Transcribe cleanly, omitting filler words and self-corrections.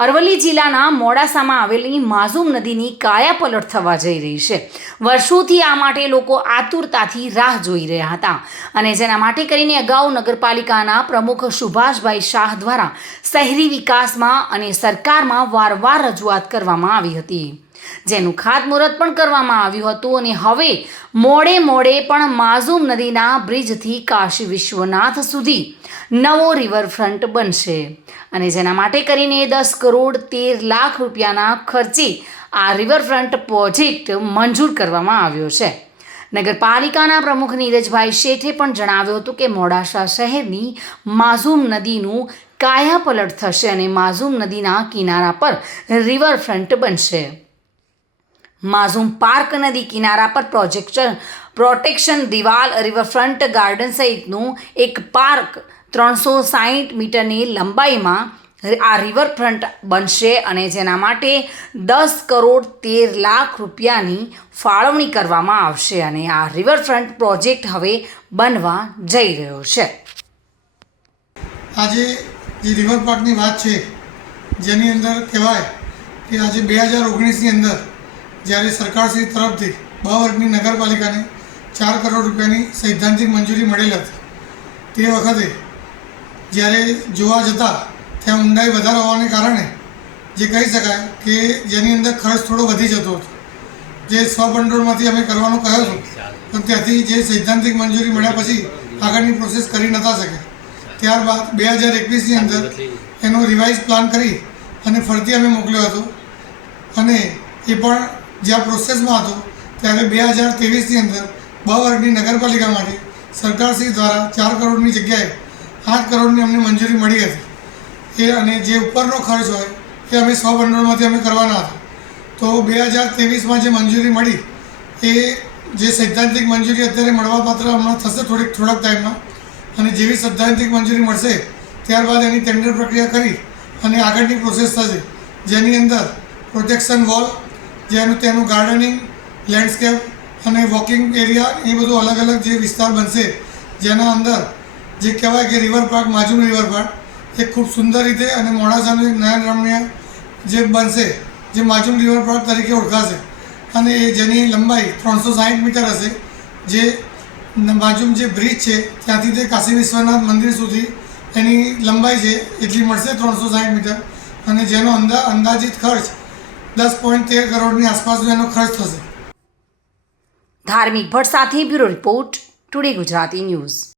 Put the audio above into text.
અરવલ્લી જિલ્લાના મોડાસામાં આવેલી માઝૂમ નદીની કાયાપલટ થવા જઈ રહી છે। વર્ષોથી આ માટે લોકો આતુરતાથી રાહ જોઈ રહ્યા હતા અને જેના માટે કરીને અગાઉ નગરપાલિકાના પ્રમુખ સુભાષભાઈ શાહ દ્વારા શહેરી વિકાસમાં અને સરકારમાં વારંવાર રજૂઆત કરવામાં આવી હતી, જેનું ખાતમુહૂર્ત પણ કરવામાં આવ્યું હતું અને હવે મોડે પણ માઝૂમ નદીના બ્રિજથી કાશી વિશ્વનાથ સુધી નવો રિવરફ્રન્ટ બનશે અને જેના માટે કરીને 10 કરોડ 13 લાખ રૂપિયાના ખર્ચે આ રિવરફ્રન્ટ પ્રોજેક્ટ મંજૂર કરવામાં આવ્યો છે। નગરપાલિકાના પ્રમુખ નીરજભાઈ શેઠે પણ જણાવ્યું હતું કે મોડાસા શહેરની માઝૂમ નદીનું કાયાપલટ થશે અને માઝૂમ નદીના કિનારા પર રિવરફ્રન્ટ બનશે। માઝૂમ પાર્ક નદી કિનારા પર પ્રોટેક્શન દિવાલ, રિવરફ્રન્ટ ગાર્ડન સહિતનું એક પાર્ક 360 મીટરની લંબાઈમાં આ રિવરફ્રન્ટ બનશે અને જેના માટે 10 કરોડ 13 લાખ રૂપિયાની ફાળવણી કરવામાં આવશે અને આ રિવરફ્રન્ટ પ્રોજેક્ટ હવે બનવા જઈ રહ્યો છે। આજે જે રિવર પાર્કની વાત છે, જેની અંદર કહેવાય કે આજે 2019ની અંદર જ્યારે સરકારશ્રી તરફથી બ વર્ગની નગરપાલિકાને 4 કરોડ રૂપિયાની સૈદ્ધાંતિક મંજૂરી મળેલ હતી, તે વખતે જ્યારે જોવા જતાં ત્યાં ઊંડાઈ વધારે હોવાને કારણે જે કહી શકાય કે જેની અંદર ખર્ચ થોડો વધી જતો હતો, જે સ્વભંડોળમાંથી અમે કરવાનું કહ્યું હતું, પણ ત્યાંથી જે સૈદ્ધાંતિક મંજૂરી મળ્યા પછી આગળની પ્રોસેસ કરી નહોતા શક્યા। ત્યારબાદ 2021ની અંદર એનો રિવાઇઝ પ્લાન કરી અને ફરીથી અમે મોકલ્યો હતો અને એ પણ જ્યાં પ્રોસેસમાં હતો ત્યારે 2023ની અંદર બ વર્ગની નગરપાલિકા માટે સરકારશ્રી દ્વારા 4 કરોડની જગ્યાએ 8 કરોડની અમને મંજૂરી મળી હતી એ અને જે ઉપરનો ખર્ચ હોય એ અમે સ્વભંડોળમાંથી અમે કરવાના હતા। તો 2023માં જે મંજૂરી મળી એ જે સૈદ્ધાંતિક મંજૂરી અત્યારે મળવાપાત્ર હમણાં થશે થોડાક ટાઈમમાં અને જેવી સૈદ્ધાંતિક મંજૂરી મળશે ત્યારબાદ એની ટેન્ડર પ્રક્રિયા કરી અને આગળની પ્રોસેસ થશે, જેની અંદર પ્રોટેક્શન વોલ, તેનું ગાર્ડનિંગ, લેન્ડસ્કેપ અને વોકિંગ એરિયા, એ બધું અલગ અલગ જે વિસ્તાર બનશે, જેના અંદર જે કહેવાય કે river park, Mazum river park એ ખૂબ સુંદર રીતે અને મોડાસાનું એક નયનરમ્ય જે બનશે, જે માઝૂમ રિવર પાર્ક તરીકે ઓળખાશે અને જેની લંબાઈ 360 મીટર હશે। જે માઝૂમ જે બ્રિજ છે ત્યાંથી તે કાશી વિશ્વનાથ મંદિર સુધી એની લંબાઈ છે એટલી મળશે 360 મીટર અને જેનો અંદાજિત ખર્ચ 10.13 કરોડની આસપાસનો એનો ખર્ચ થશે। ધાર્મિક ભટ્ટ સાથે bureau report, today Gujarati news.